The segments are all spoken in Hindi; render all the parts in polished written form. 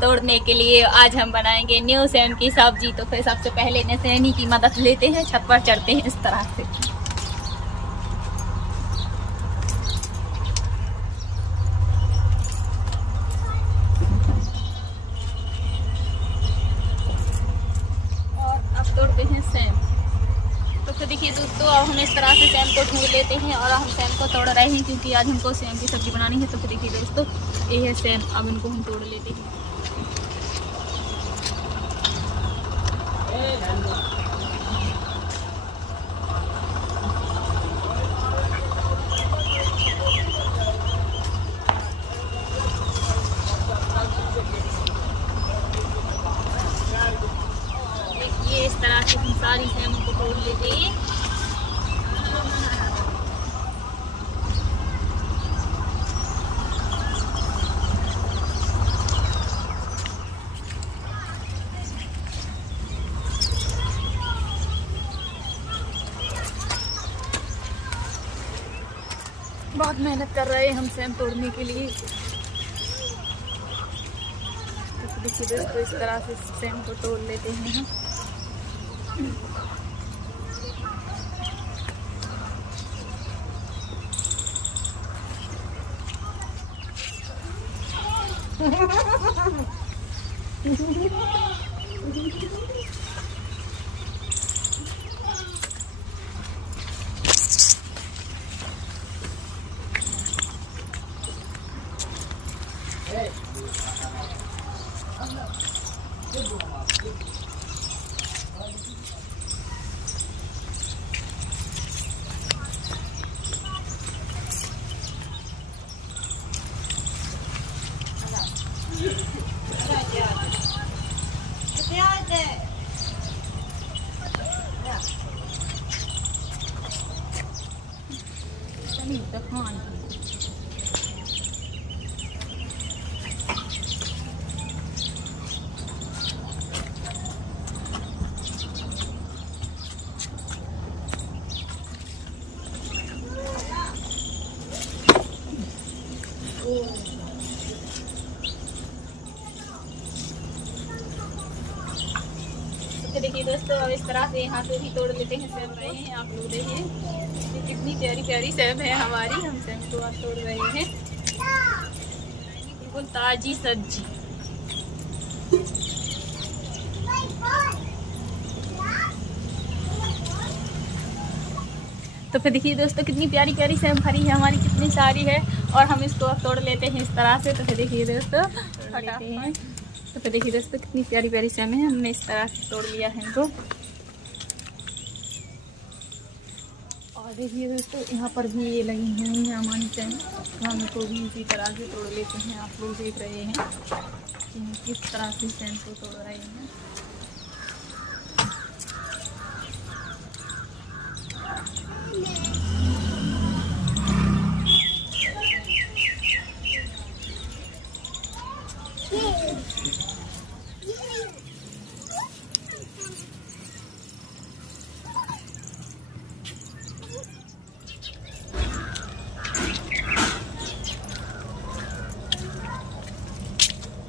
तोड़ने के लिए। आज हम बनाएंगे न्यू सेम की सब्जी। तो फिर सबसे पहले नसैनी की मदद लेते हैं, छत पर चढ़ते हैं इस तरह से। और अब तोड़ते हैं सेम। तो फिर देखिए दोस्तों, अब हम इस तरह से सेम को ढूंढ लेते हैं और हम सेम को तोड़ रहे हैं क्योंकि आज हमको सेम की सब्जी बनानी है। तो फिर देखिए दोस्तों, ये है सेम। अब इनको हम तोड़ लेते हैं। देखिए इस तरह से हम सारी सेम को तोड़ लेते हैं। बहुत मेहनत कर रहे हैं हम सेम तोड़ने के लिए। तो देखिए दोस्तों, इस तरह से सेम को तोड़ लेते हैं हम। तो देखिए दोस्तों, अब इस तरह से यहाँ से भी तोड़ लेते हैं। सेम रहे हैं आप लोग, देखिए कितनी प्यारी प्यारी सेम है हमारी। हम सेम को आज तोड़ रहे हैं, बिल्कुल ताजी सब्जी। तो फिर देखिए दोस्तों, कितनी प्यारी प्यारी सेम फरी है हमारी, कितनी सारी है। और हम इसको अब तोड़ लेते हैं इस तरह से। तो फिर देखिए दोस्तों, लेते हैं। तो फिर देखिए दोस्तों, कितनी प्यारी प्यारी सेम है। हमने इस तरह से तोड़ लिया है इनको। और देखिए दोस्तों, यहाँ पर भी ये लगी हुई है हमारी सेम। तो हम इसको भी इसी तरह से तोड़ लेते हैं। आप लोग देख रहे हैं कि हम किस तरह से सेम को तोड़ रहे हैं।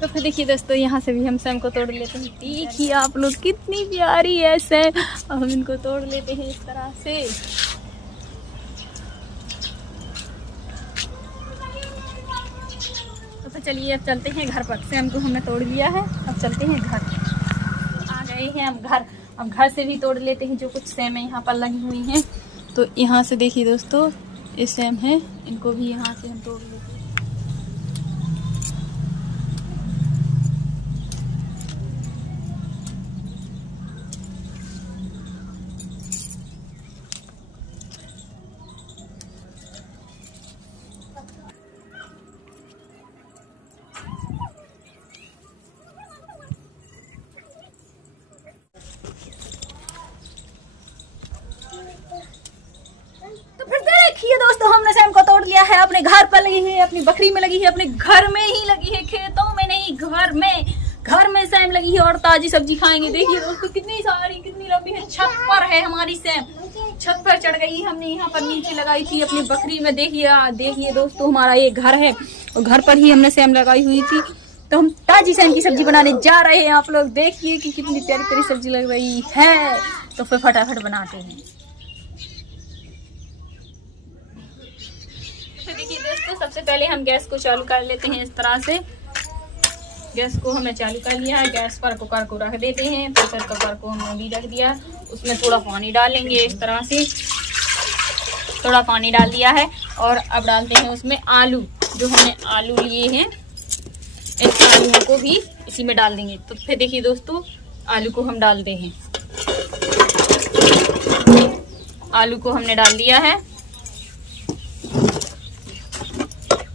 तो फिर देखिए दोस्तों, यहाँ से भी हम सेम को तोड़ लेते हैं। देखिए आप लोग, कितनी प्यारी है सेम। अब हम इनको तोड़ लेते हैं इस तरह से। तो फिर चलिए अब चलते हैं घर पर। सेम को हमने तोड़ लिया है, अब चलते हैं घर। आ गए हैं हम घर। अब घर से भी तोड़ लेते हैं जो कुछ सेम है यहाँ पर लगी हुई हैं। तो यहाँ से देखिए दोस्तों, ये सेम है, इनको भी यहाँ से हम तोड़ लेते हैं। हमने सेम को तोड़ लिया है। अपने घर पर लगी है, अपनी बकरी में लगी है, अपने घर में ही लगी है, खेतों में नहीं, घर में सेम लगी है और ताजी सब्जी खाएंगे। देखिए दोस्तों, कितनी सारी, कितनी लंबी है। छत पर है हमारी सेम, छत पर चढ़ गई। हमने यहाँ पर नीचे लगाई थी अपनी बकरी में। देखिए दोस्तों, हमारा ये घर है और घर पर ही हमने सेम लगाई हुई थी। तो हम ताजी सैम की सब्जी बनाने जा रहे हैं। आप लोग देखिए कि कितनी प्यारी प्यारी सब्जी लग रही है। तो फिर फटाफट बनाते हैं। तो देखिए दोस्तों, सबसे पहले हम गैस को चालू कर लेते हैं। इस तरह से गैस को हमने चालू कर लिया है। गैस पर कुकर को रख देते हैं। तो फिर कुकर को हमने भी रख दिया, उसमें थोड़ा पानी डालेंगे। इस तरह से थोड़ा पानी डाल दिया है और अब डालते हैं उसमें आलू। जो हमने आलू लिए हैं, इन आलूओं को भी इसी में डाल देंगे। तो फिर देखिए दोस्तों, आलू को हम डालते हैं। आलू को हमने डाल दिया है।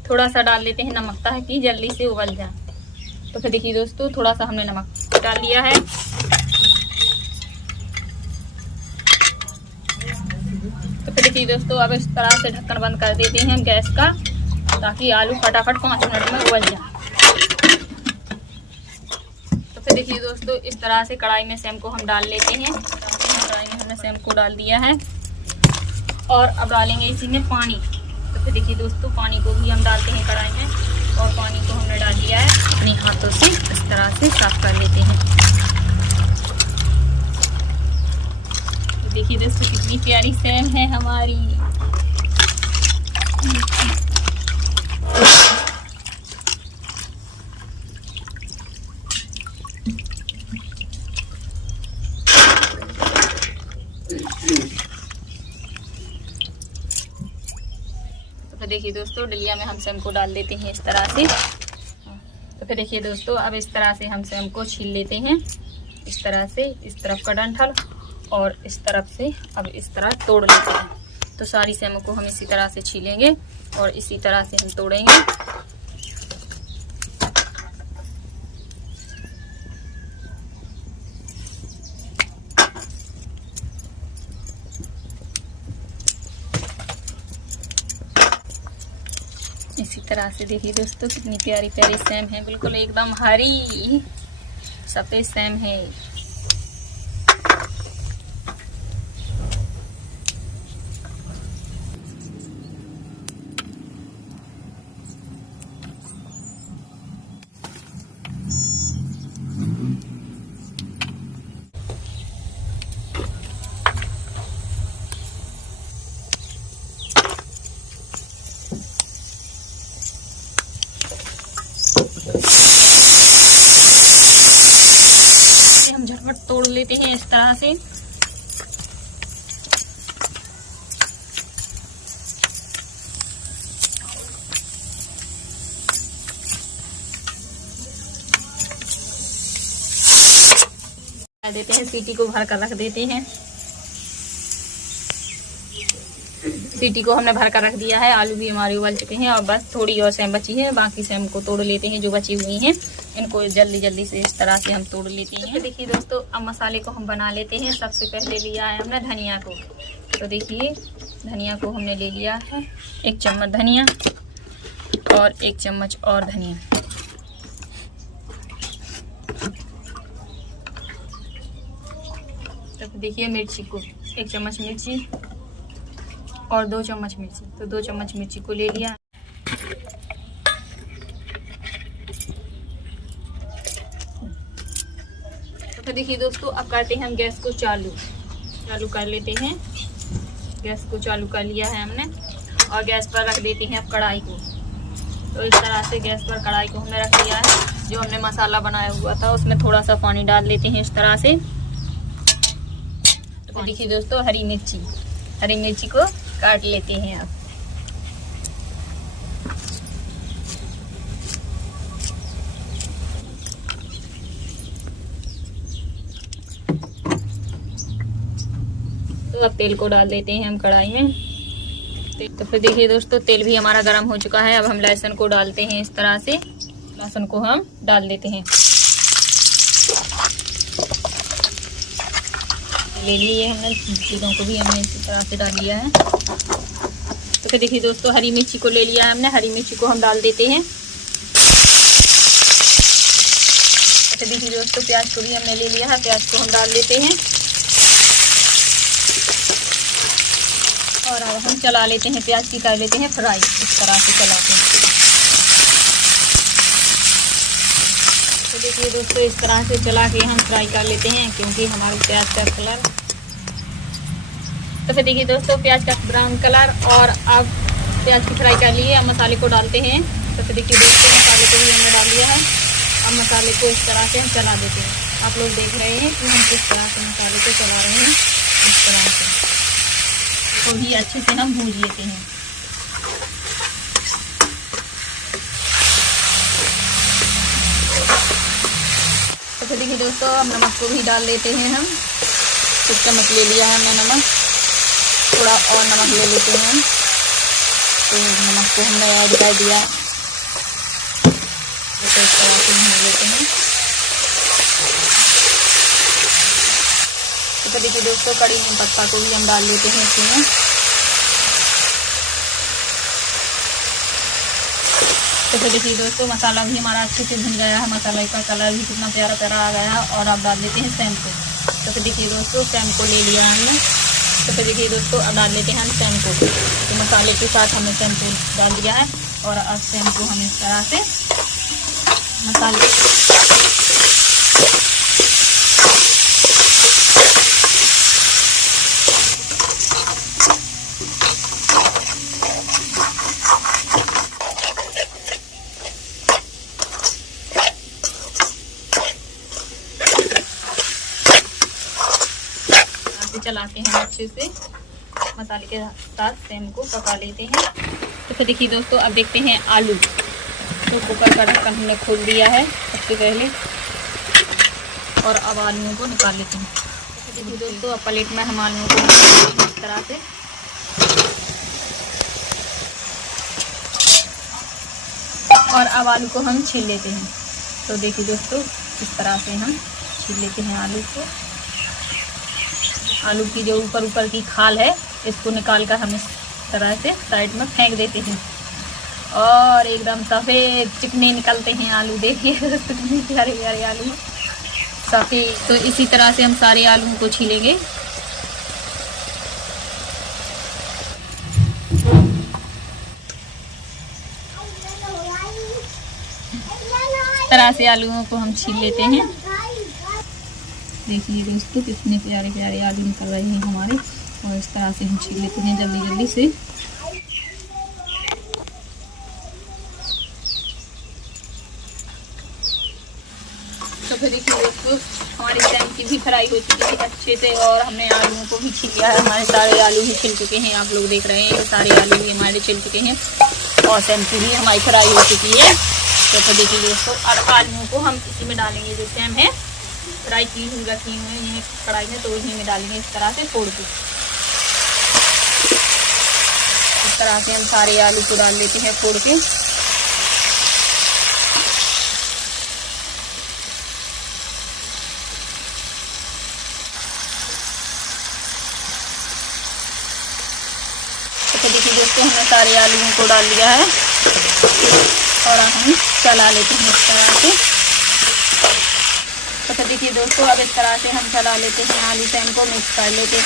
थोड़ा सा डाल देते हैं नमक, ताकि जल्दी से उबल जाए। तो फिर देखिए दोस्तों, थोड़ा सा हमने नमक डाल दिया है। तो फिर देखिए दोस्तों, अब इस तरह से ढक्कन बंद कर देते हैं हम गैस का, ताकि आलू फटाफट 5 मिनट में उबल जाए। तो फिर देखिए दोस्तों, इस तरह से कढ़ाई में सैम को हम डाल लेते हैं। कढ़ाई में हमने सैम को डाल दिया है और अब डालेंगे इसी में पानी। तो फिर देखिए दोस्तों, पानी को भी हम डालते हैं कढ़ाई में और पानी को हमने डाल दिया है। अपने हाथों से इस तरह से साफ कर लेते हैं। तो देखिए दोस्तों, कितनी प्यारी सैम है हमारी। तो देखिए दोस्तों, डलिया में हम सैम को डाल देते हैं इस तरह से। तो फिर देखिए दोस्तों, अब इस तरह से हम सैम को छील लेते हैं। इस तरह से इस तरफ का डंठल और इस तरफ से अब इस तरह तोड़ लेते हैं। तो सारी सैम को हम इसी तरह से छीलेंगे और इसी तरह से हम तोड़ेंगे। इसी तरह से देखिए दोस्तों, कितनी प्यारी प्यारी सैम है। बिल्कुल एकदम हरी सफेद सैम है। हम झटपट तोड़ लेते हैं इस तरह से। देते हैं, सीटी को भर कर रख देते हैं। सीटी को हमने भर कर रख दिया है। आलू भी हमारे उबल चुके हैं और बस थोड़ी और सैम बची है। बाकी सैम को तोड़ लेते हैं जो बची हुई हैं। इनको जल्दी जल्दी से इस तरह से हम तोड़ लेते हैं। तो देखिए दोस्तों, अब मसाले को हम बना लेते हैं। सबसे पहले लिया है हमने धनिया को। तो देखिए, धनिया को हमने ले लिया है 1 चम्मच धनिया और 1 चम्मच और धनिया। तो देखिए, मिर्ची को 1 चम्मच मिर्ची और 2 चम्मच मिर्ची। तो 2 चम्मच मिर्ची को ले लिया। तो देखिए दोस्तों, अब करते हैं हम गैस को चालू कर लेते हैं। गैस को चालू कर लिया है हमने और गैस पर रख देते हैं अब कढ़ाई को। तो इस तरह से गैस पर कढ़ाई को हमने रख दिया है। जो हमने मसाला बनाया हुआ था उसमें थोड़ा सा पानी डाल लेते हैं इस तरह से। तो देखिए दोस्तों, हरी मिर्ची को काट लेते हैं अब। तो अब तेल को डाल देते हैं हम कढ़ाई में। तो फिर देखिए दोस्तों, तेल भी हमारा गर्म हो चुका है। अब हम लहसुन को डालते हैं इस तरह से। लहसुन को हम डाल देते हैं। ले लिए हमने, चीज़ों को भी हमने इसी तरह से डाल लिया है। तो फिर देखिए दोस्तों, हरी मिर्ची को ले लिया है हमने। हरी मिर्ची को हम डाल देते हैं। तो देखिए दोस्तों, प्याज को भी हमने ले लिया है। प्याज को हम डाल देते हैं और अब हम चला लेते हैं। प्याज की कर लेते हैं फ्राई। इस तरह से चलाते हैं। देखिए दोस्तों, इस तरह से चला के हम फ्राई कर लेते हैं, क्योंकि हमारे प्याज का कलर, तो फिर देखिए दोस्तों प्याज का ब्राउन कलर, और अब प्याज की फ्राई कर लिए। अब मसाले को डालते हैं। तो फिर देखिए दोस्तों, मसाले को भी हमने डाल दिया है। अब मसाले को इस तरह से हम चला देते हैं। आप लोग देख रहे हैं कि हम किस तरह से मसाले को चला रहे हैं, इस तरह से, तो भी अच्छे से हम भून लेते हैं। तो फिर देखिए दोस्तों, अब नमक को भी डाल लेते हैं हम। 1 चम्मच ले लिया है हमने नमक, थोड़ा और नमक ले लेते हैं हम। तो नमक को हमने ऐड कर दिया, तो इस तरह से भून लेते हैं। तो फिर देखिए दोस्तों, कड़ी नीम पत्ता को भी हम डाल लेते हैं इसमें। तो फिर देखिए दोस्तों, मसाला भी हमारा अच्छे से भुन गया है। मसाले का कलर भी कितना प्यारा प्यारा आ गया है। और अब डाल देते हैं सैम को। तो फिर देखिए दोस्तों, सैम को ले लिया हमने। तो फिर देखिए दोस्तों, अब डाल लेते हैं हम सैम को। तो मसाले के साथ हमने सैम को डाल दिया है, और अब सैम को हम इस तरह से मसाले चलाते हैं अच्छे से, मसाले के साथ सैम को पका लेते हैं। तो फिर देखिए दोस्तों, अब देखते हैं आलू। तो कुकर का ढक्कन हमने खोल दिया है सबसे पहले, और अब आलूओं को निकाल लेते हैं। तो देखिए दोस्तों, अब प्लेट में हम आलूओं को इस तरह से, और अब आलू को हम छील लेते हैं। तो देखिए दोस्तों, इस तरह से हम छील लेते हैं आलू को। आलू की जो ऊपर ऊपर की खाल है, इसको निकाल कर हम इस तरह से साइड में फेंक देते हैं, और एकदम सफ़ेद चिकने निकलते हैं आलू। देखिए कितने प्यारे प्यारे आलू सफ़ेद। तो इसी तरह से हम सारे आलू को छीलेंगे। इस तरह से आलूओं को हम छील लेते हैं। देखिए दोस्तों, कितने प्यारे प्यारे आलू निकल रहे हैं हमारे, और इस तरह से हम छील लेते हैं जल्दी जल्दी से। तो फिर देखिए दोस्तों, हमारी सैम की भी फ्राई हो चुकी है अच्छे से, और हमने आलूओं को भी छील लिया है। हमारे सारे आलू भी छिल चुके हैं, आप लोग देख रहे हैं, सारे आलू भी हमारे छिल चुके हैं, और सैम की भी हमारी फ्राई हो चुकी है। तो फिर देखिए दोस्तों, अब आलूओं को हम इसी में डालेंगे, जो सैम है फ्राई की हुई रखी हुई है कढ़ाई में, तो इन्हीं में डालेंगे इस तरह से फोड़ के। इस तरह से हम सारे आलू को डाल लेते हैं फोड़ के। तो देखिए दोस्तों, हमने सारे आलूओं को डाल दिया है, और हम चला लेते हैं इस तरह से। तो देखिए दोस्तों, अब इस तरह से हम चला लेते हैं आलू सैम को, मिक्स कर लेते हैं।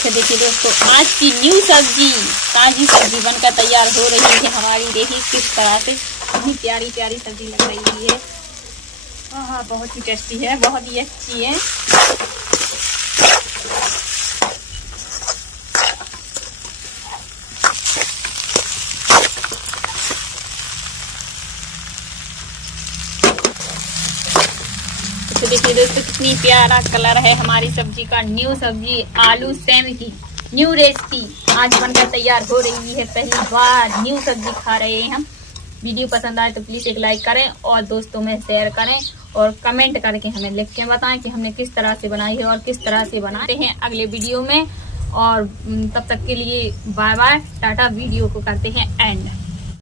तो देखिए दोस्तों, आज की न्यू सब्जी, ताजी सब्जी बनकर तैयार हो रही है हमारी। देखिए किस तरह से कितनी प्यारी प्यारी सब्जी लग रही है। हाँ, बहुत ही टेस्टी है, बहुत ही अच्छी है। तो देखिए दोस्तों, कितनी प्यारा कलर है हमारी सब्जी का। न्यू सब्जी आलू सैम की न्यू रेसिपी आज बनकर तैयार हो रही है। पहली बार न्यू सब्जी खा रहे हैं हम। वीडियो पसंद आए तो प्लीज़ एक लाइक करें, और दोस्तों में शेयर करें, और कमेंट करके हमें लिख के बताएं कि हमने किस तरह से बनाई है और किस तरह से बनाते हैं अगले वीडियो में। और तब तक के लिए बाय बाय, टाटा। वीडियो को करते हैं एंड।